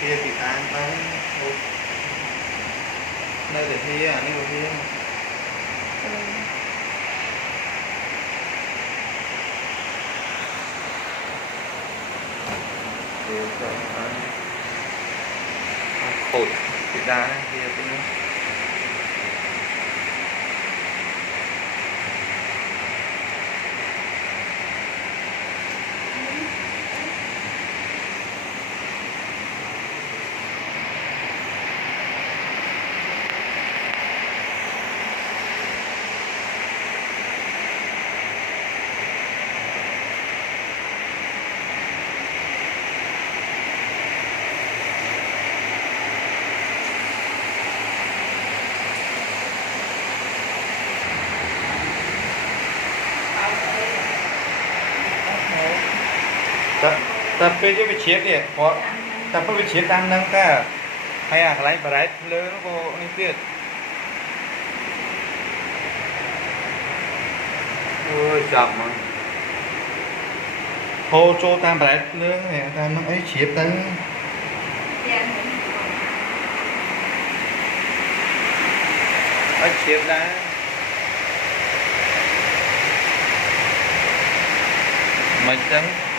kia thì tan tới nơi để kia à nơi kia khổ thì đá kia cũng tapi dia becet dia, tapi becet tam nang ta, hay à lại bà đấy lớn nó có như tiết, ôi chậm mà, hồ cho tam bà đấy lớn này tam nó ấy chẹp tới, ấy chẹp ra, mình chẳng